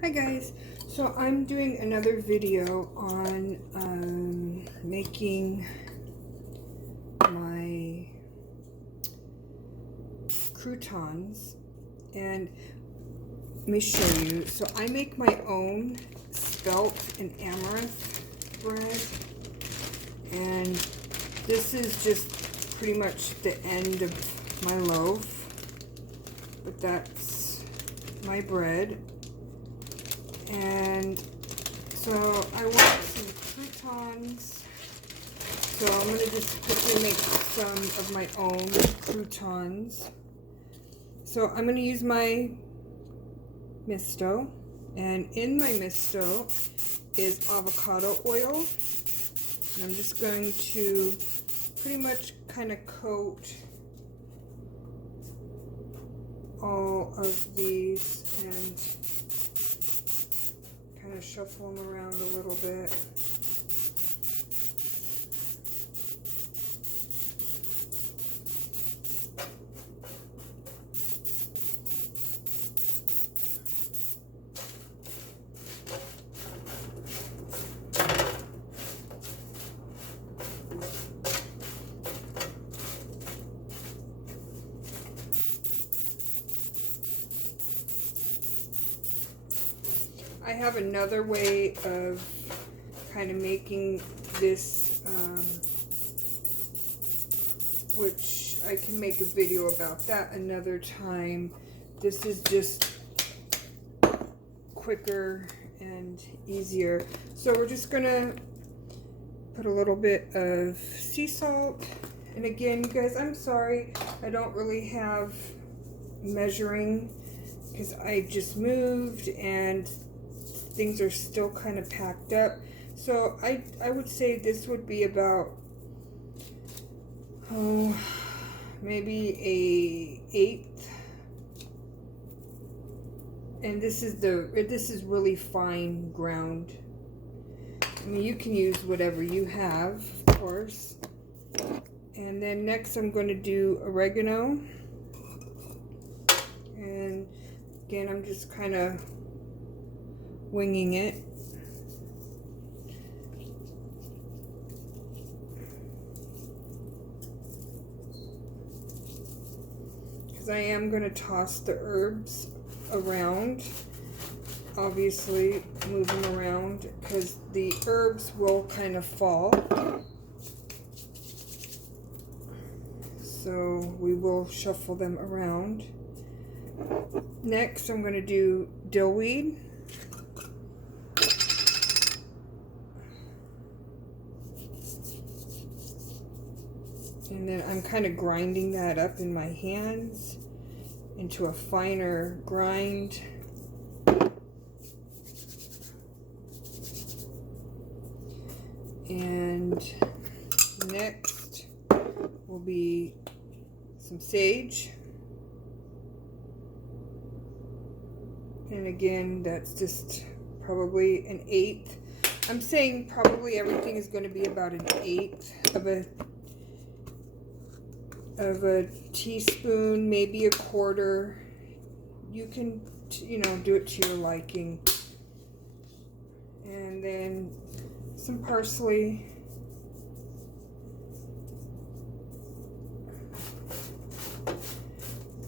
Hi guys, so I'm doing another video on making my croutons, and let me show you. So I make my own spelt and amaranth bread, and this is just pretty much the end of my loaf, but that's my bread. And so I want some croutons, so I'm going to just quickly make some of my own croutons. So I'm going to use my misto, and in my misto is avocado oil, and I'm just going to pretty much kind of coat all of these and kind of shuffle them around a little bit. I have another way of kind of making this, which I can make a video about that another time. This is just quicker and easier. So we're just gonna put a little bit of sea salt. And again, you guys, I'm sorry, I don't really have measuring because I just moved and things are still kind of packed up. So I would say this would be about, maybe a eighth. And this is really fine ground. I mean, you can use whatever you have, of course. And then next I'm going to do oregano. And again, I'm just kind of winging it. Because I am going to toss the herbs around. Obviously, move them around because the herbs will kind of fall. So we will shuffle them around. Next, I'm going to do dillweed. And then I'm kind of grinding that up in my hands into a finer grind. And next will be some sage. And again, that's just probably an eighth. I'm saying probably everything is going to be about an eighth of a teaspoon, maybe a quarter. You can, do it to your liking. And then some parsley.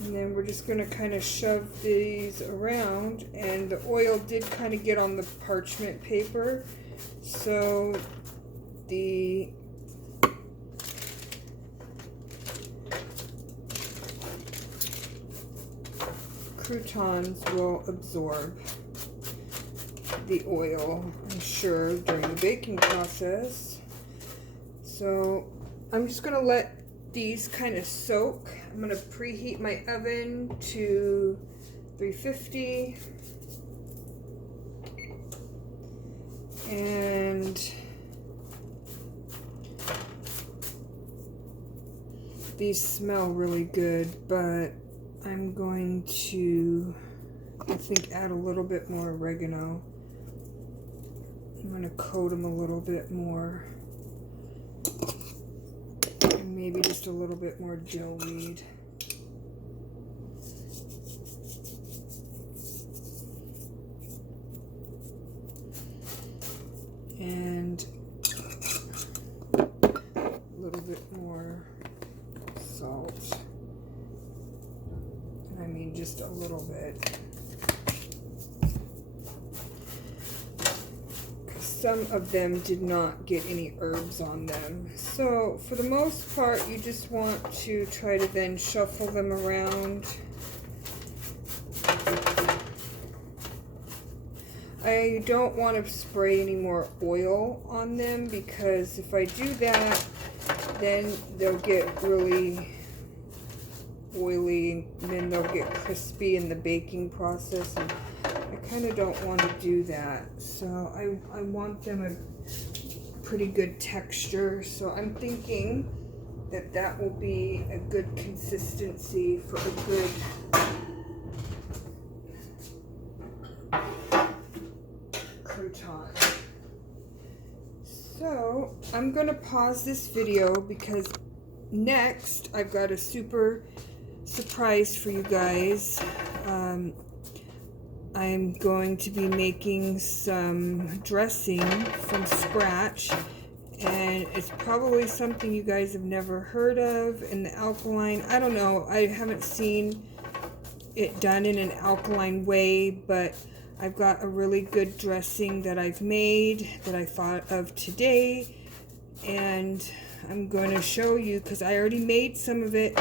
And then we're just going to kind of shove these around, and the oil did kind of get on the parchment paper, so the croutons will absorb the oil, I'm sure, during the baking process. So I'm just going to let these kind of soak. I'm going to preheat my oven to 350. And these smell really good, but I'm going to, I think, add a little bit more oregano. I'm going to coat them a little bit more. And maybe just a little bit more dillweed. bit. Some of them did not get any herbs on them. So for the most part, you just want to try to then shuffle them around. I don't want to spray any more oil on them, because if I do that, then they'll get really oily and then they'll get crispy in the baking process, and I kind of don't want to do that. So I want them a pretty good texture, so I'm thinking that that will be a good consistency for a good crouton. So I'm gonna pause this video because next I've got a super surprise for you guys. I'm going to be making some dressing from scratch, and it's probably something you guys have never heard of in the alkaline. I don't know, I haven't seen it done in an alkaline way, but I've got a really good dressing that I've made that I thought of today, and I'm going to show you because I already made some of it.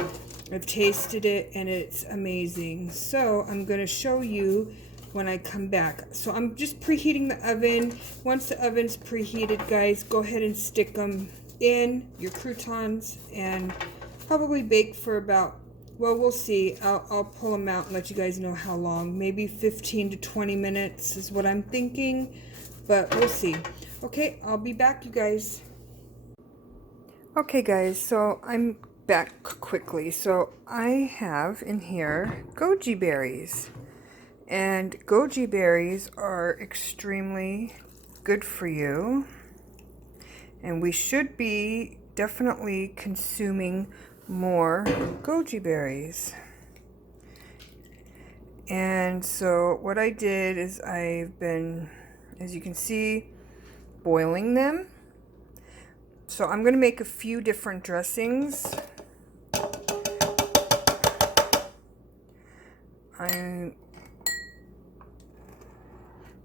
I've tasted it and it's amazing. So I'm going to show you when I come back. So I'm just preheating the oven. Once the oven's preheated, guys, go ahead and stick them in your croutons and probably bake for about, well, we'll see. I'll pull them out and let you guys know how long. Maybe 15 to 20 minutes is what I'm thinking, but we'll see. Okay, I'll be back, you guys. Okay, guys, so I'm back quickly. So I have in here goji berries. And goji berries are extremely good for you. And we should be definitely consuming more goji berries. And so what I did is I've been, as you can see, boiling them. So I'm going to make a few different dressings. I'm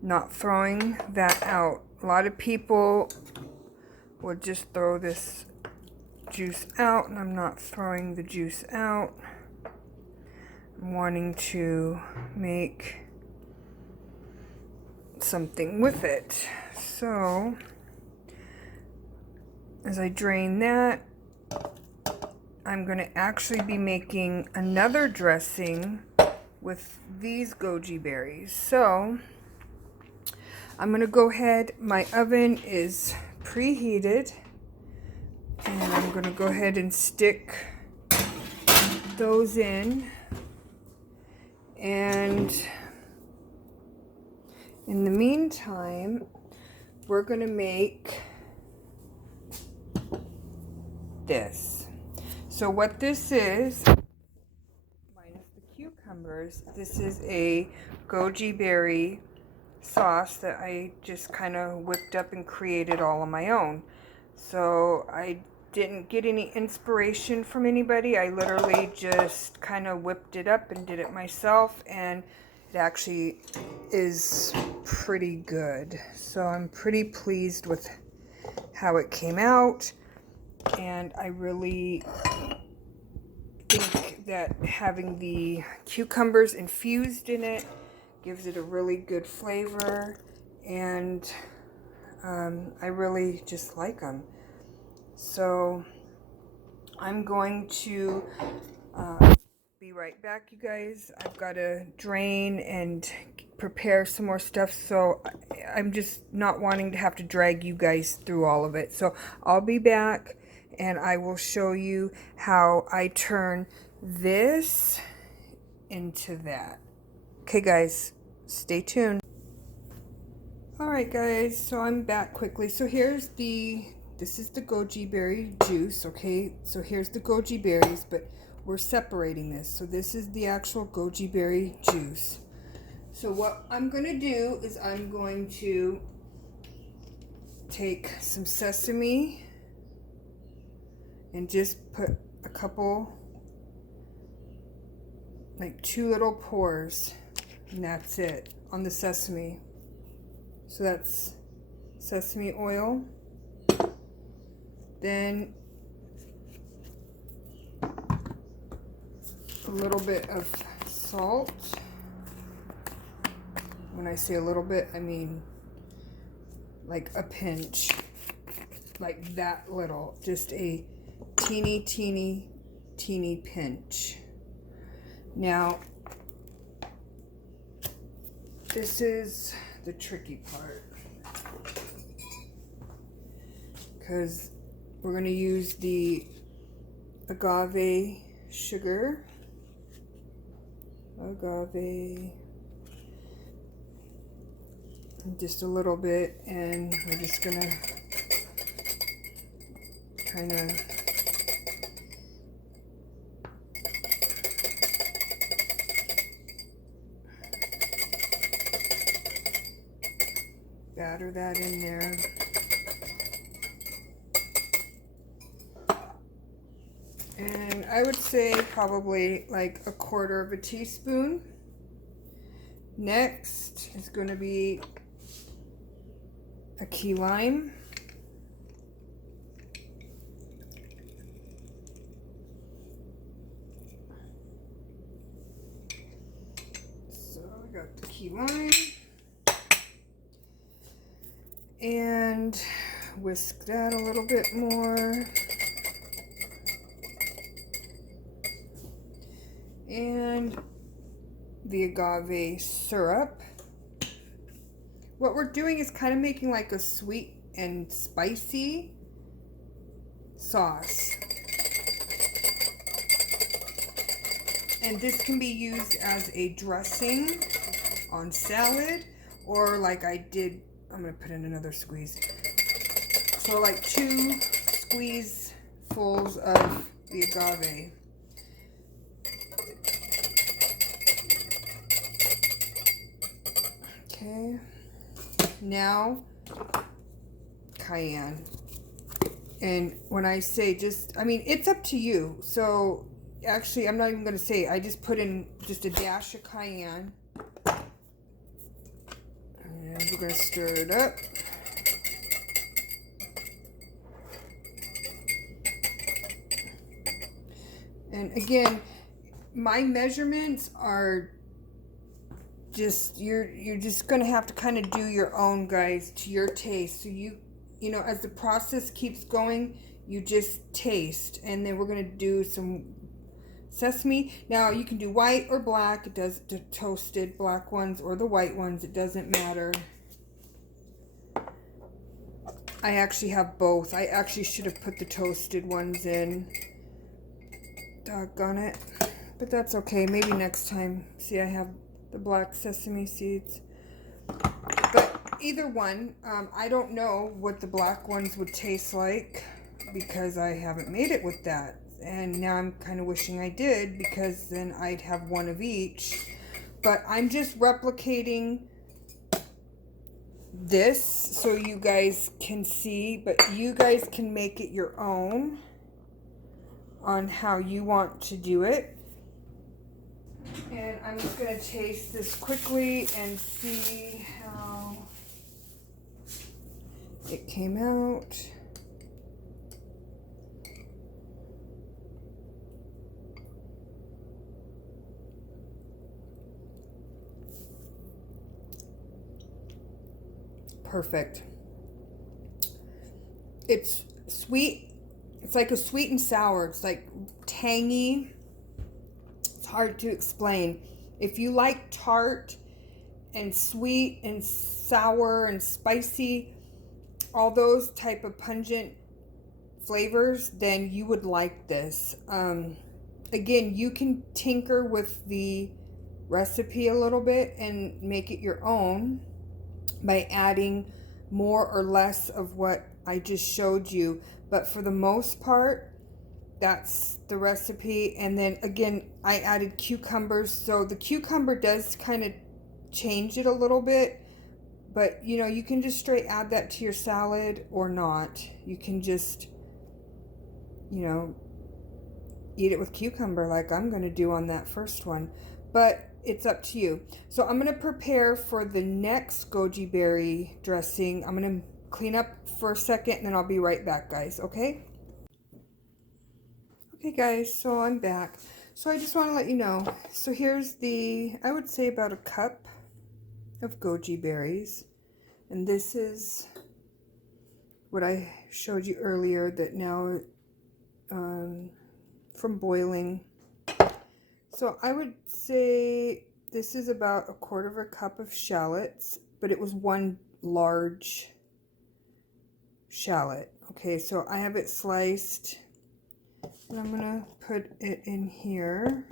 not throwing that out. A lot of people would just throw this juice out, and I'm not throwing the juice out. I'm wanting to make something with it. So as I drain that, I'm going to actually be making another dressing with these goji berries. So I'm going to go ahead, my oven is preheated, and I'm going to go ahead and stick those in. And in the meantime, we're going to make this. So what this is, minus the cucumbers, this is a goji berry sauce that I just kind of whipped up and created all on my own. So I didn't get any inspiration from anybody. I literally just kind of whipped it up and did it myself, and it actually is pretty good. So I'm pretty pleased with how it came out, and I really think that having the cucumbers infused in it gives it a really good flavor, and I really just like them. So I'm going to be right back, you guys. I've got to drain and prepare some more stuff, so I'm just not wanting to have to drag you guys through all of it. So I'll be back, and I will show you how I turn this into that. Okay, guys, stay tuned. Alright, guys, so I'm back quickly. So this is the goji berry juice, okay? So here's the goji berries, but we're separating this. So this is the actual goji berry juice. So what I'm going to do is I'm going to take some sesame and just put a couple like 2 little pores, and that's it on the sesame. So that's sesame oil. Then a little bit of salt. When I say a little bit, I mean like a pinch, like that little, just a teeny, teeny, teeny pinch. Now, this is the tricky part, because we're going to use the agave sugar. Agave. Just a little bit, and we're just going to kind of batter that in there. And I would say probably like 1/4 teaspoon. Next is going to be a key lime. So I got the key lime. And whisk that a little bit more. And the agave syrup. What we're doing is kind of making like a sweet and spicy sauce. And this can be used as a dressing on salad, or like I did, I'm going to put in another squeeze. So like 2 squeezefuls of the agave. Okay. Now, cayenne. And when I say just, I mean, it's up to you. So, actually, I'm not even going to say, I just put in just a dash of cayenne. And we're going to stir it up. And again, my measurements are just, you're just going to have to kind of do your own, guys, to your taste. So you know, as the process keeps going, you just taste. And then we're going to do some sesame. Now, you can do white or black. It does, the toasted black ones or the white ones. It doesn't matter. I actually have both. I actually should have put the toasted ones in. Doggone it. But that's okay. Maybe next time. See, I have the black sesame seeds. But either one, I don't know what the black ones would taste like because I haven't made it with that. And now I'm kind of wishing I did, because then I'd have one of each. But I'm just replicating this so you guys can see, but you guys can make it your own on how you want to do it. And I'm just going to taste this quickly and see how it came out. Perfect. It's sweet. It's like a sweet and sour. It's like tangy. It's hard to explain. If you like tart and sweet and sour and spicy, all those type of pungent flavors, then you would like this. Again, you can tinker with the recipe a little bit and make it your own by adding more or less of what I just showed you. But for the most part, that's the recipe. And then again, I added cucumbers. So the cucumber does kind of change it a little bit. But, you know, you can just straight add that to your salad or not. You can just, you know, eat it with cucumber like I'm going to do on that first one. But it's up to you. So I'm going to prepare for the next goji berry dressing. I'm going to clean up for a second and then I'll be right back, guys, okay? Okay, guys, so I'm back. So I just want to let you know. So here's the, I would say about a cup of goji berries. And this is what I showed you earlier that now from boiling. So I would say this is about 1/4 cup of shallots, but it was one large shallot. Okay, so I have it sliced, and I'm gonna put it in here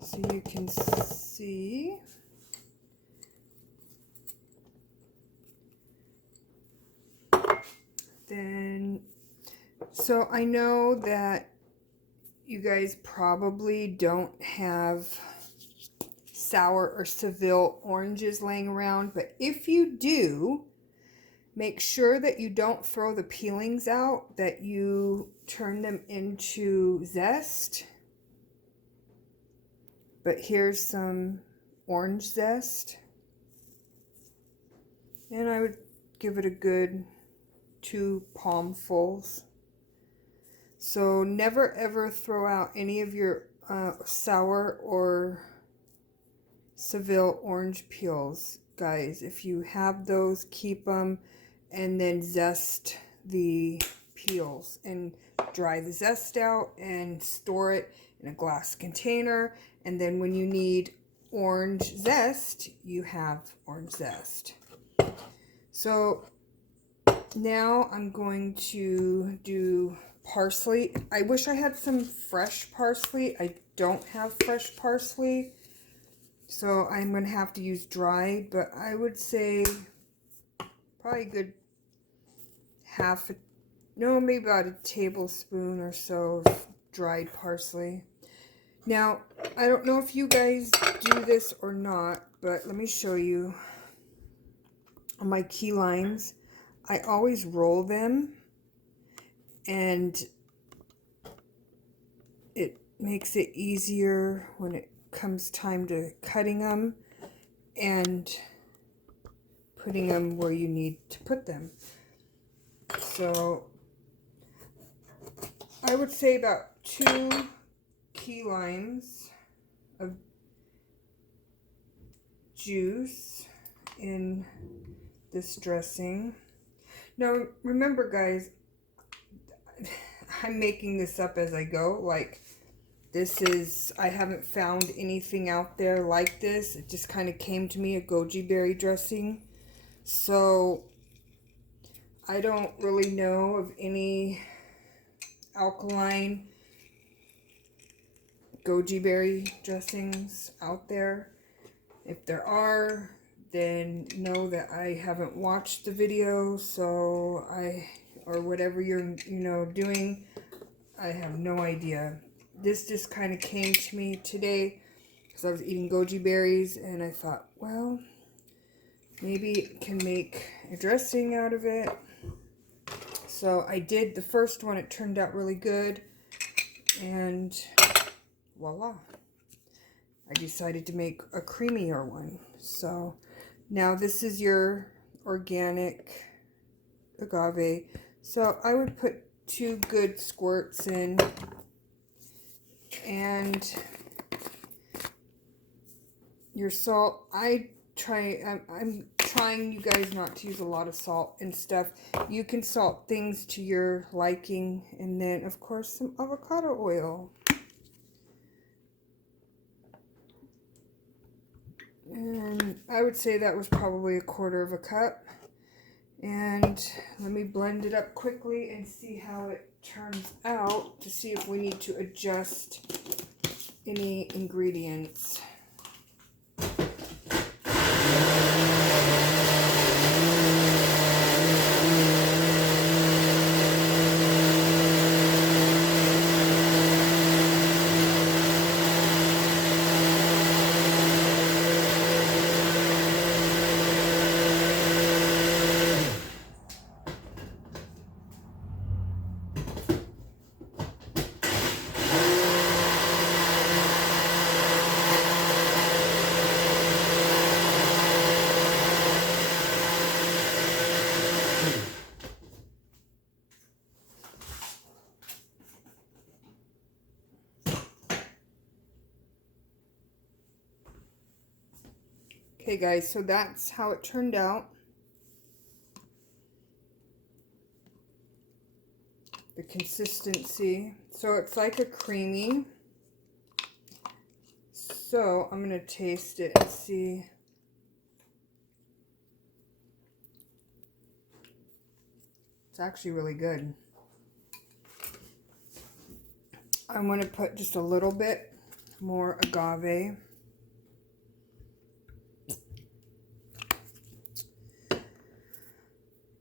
so you can see. Then, so I know that you guys probably don't have sour or Seville oranges laying around, but if you do, make sure that you don't throw the peelings out, that you turn them into zest. But here's some orange zest, and I would give it a good 2 palmfuls. So never ever throw out any of your sour or Seville orange peels, guys. If you have those, keep them and then zest the peels and dry the zest out and store it in a glass container. And then when you need orange zest, you have orange zest. So now I'm going to do parsley. I wish I had some fresh parsley. I don't have fresh parsley, so I'm going to have to use dried, but I would say probably a good maybe about a tablespoon or so of dried parsley. Now, I don't know if you guys do this or not, but let me show you. On my key limes, I always roll them, and it makes it easier when it comes time to cutting them and putting them where you need to put them. So I would say about 2 key limes of juice in this dressing. Now remember, guys, I'm making this up as I go. Like, I haven't found anything out there like this. It just kind of came to me, a goji berry dressing. So I don't really know of any alkaline goji berry dressings out there. If there are, then know that I haven't watched the video, so or whatever you're, doing, I have no idea. This just kind of came to me today because I was eating goji berries, and I thought, well, maybe I can make a dressing out of it. So I did the first one. It turned out really good, and voila. I decided to make a creamier one. So now this is your organic agave. So I would put 2 good squirts in, and your salt. I'm trying, you guys, not to use a lot of salt and stuff. You can salt things to your liking, and then of course some avocado oil. And I would say that was probably 1/4 cup. And let me blend it up quickly and see how it turns out, to see if we need to adjust any ingredients. Okay guys, so that's how it turned out. The consistency. So it's like a creamy. So I'm going to taste it and see. It's actually really good. I'm going to put just a little bit more agave.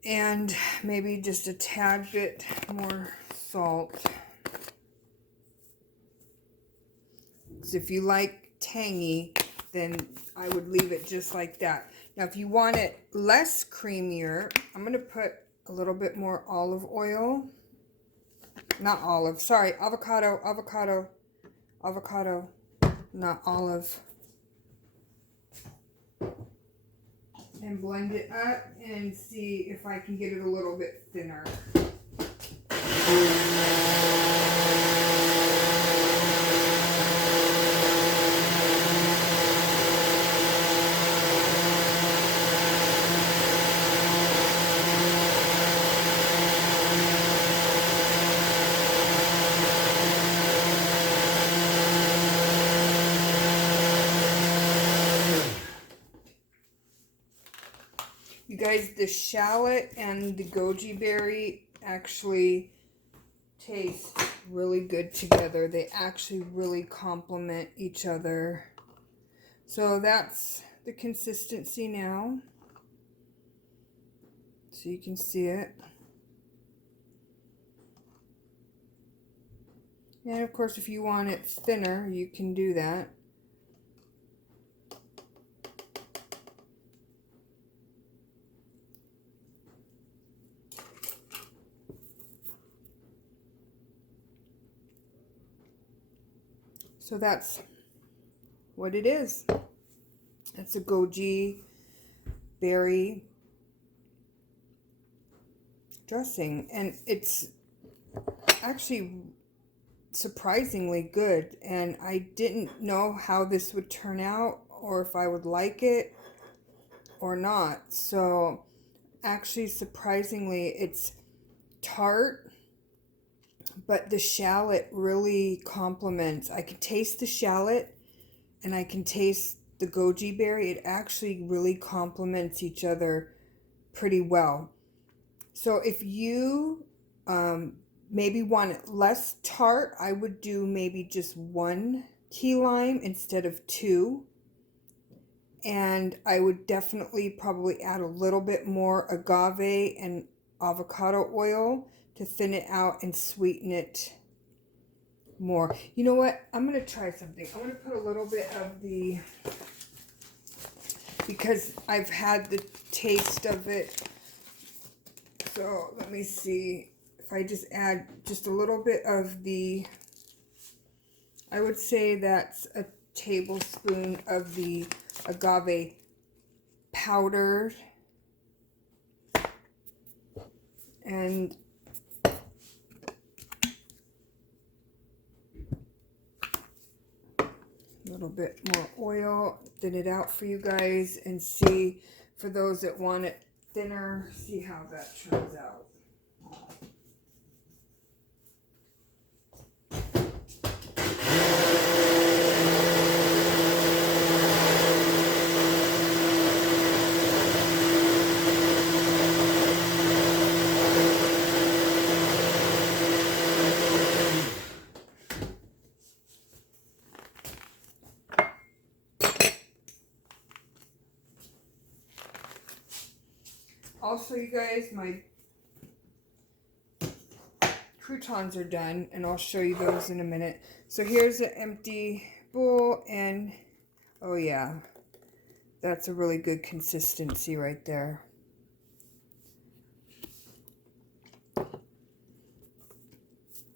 And maybe just a tad bit more salt. So if you like tangy, then I would leave it just like that. Now if you want it less creamier, I'm going to put a little bit more olive oil. Not olive, sorry, avocado, not olive. And blend it up and see if I can get it a little bit thinner. You guys, the shallot and the goji berry actually taste really good together. They actually really complement each other. So that's the consistency now. So you can see it. And of course, if you want it thinner, you can do that. So that's what it is. It's a goji berry dressing, and it's actually surprisingly good, and I didn't know how this would turn out or if I would like it or not. So actually, surprisingly, it's tart, but the shallot really complements. I can taste the shallot and I can taste the goji berry. It actually really complements each other pretty well. So if you maybe want it less tart, I would do maybe just 1 key lime instead of 2. And I would definitely probably add a little bit more agave and avocado oil to thin it out and sweeten it more. You know what? I'm going to try something. I'm going to put a little bit of the, because I've had the taste of it. So let me see if I just add just a little bit of the, I would say that's a tablespoon of the agave powdered, and a little bit more oil. Thin it out for you guys and see, for those that want it thinner, see how that turns out. Also, you guys, my croutons are done, and I'll show you those in a minute. So here's an empty bowl, and oh yeah, that's a really good consistency right there.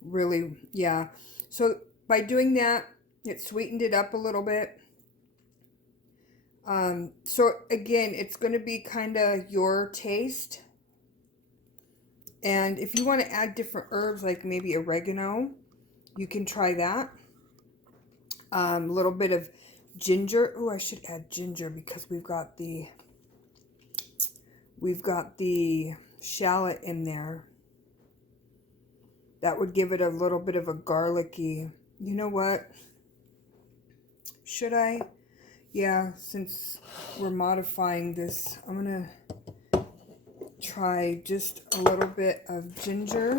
Really, yeah. So by doing that, it sweetened it up a little bit. So again, it's going to be kind of your taste. And if you want to add different herbs, like maybe oregano, you can try that. A little bit of ginger. Oh, I should add ginger because we've got the shallot in there. That would give it a little bit of a garlicky. You know what? Should I? Yeah, since we're modifying this, I'm gonna try just a little bit of ginger.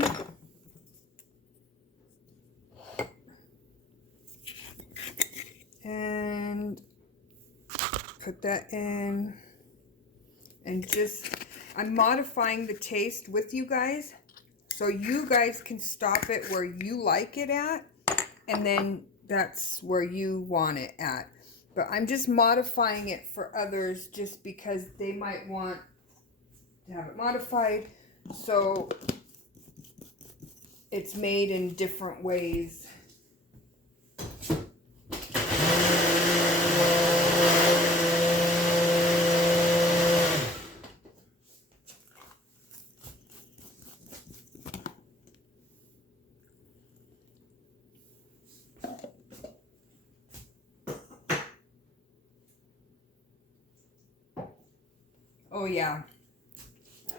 And put that in. And just, I'm modifying the taste with you guys, so you guys can stop it where you like it at, and then that's where you want it at. But I'm just modifying it for others just because they might want to have it modified. So it's made in different ways. Oh yeah,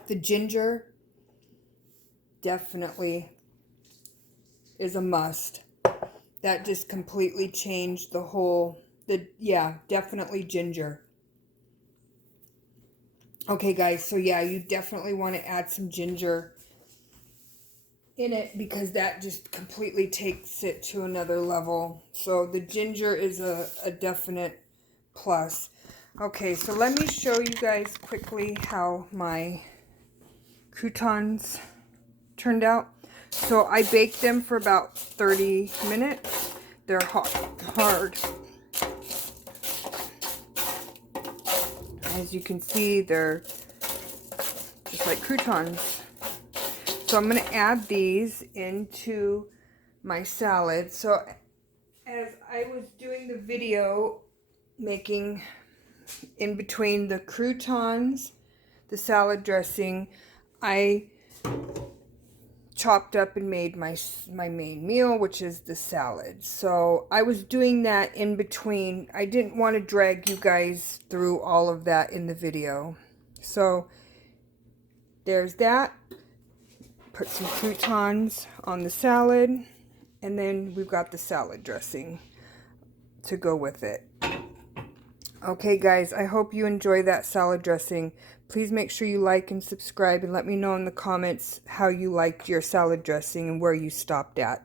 the ginger definitely is a must. That just completely changed the whole, yeah, definitely ginger. Okay guys, so yeah, you definitely want to add some ginger in it because that just completely takes it to another level. So the ginger is a definite plus. Okay, so let me show you guys quickly how my croutons turned out. So I baked them for about 30 minutes. They're hard. As you can see, they're just like croutons. So I'm going to add these into my salad. So as I was doing the video making in between the croutons, the salad dressing, I chopped up and made my main meal, which is the salad. So I was doing that in between. I didn't want to drag you guys through all of that in the video. So there's that. Put some croutons on the salad, and then we've got the salad dressing to go with it. Okay guys, I hope you enjoy that salad dressing. Please make sure you like and subscribe, and let me know in the comments how you liked your salad dressing and where you stopped at.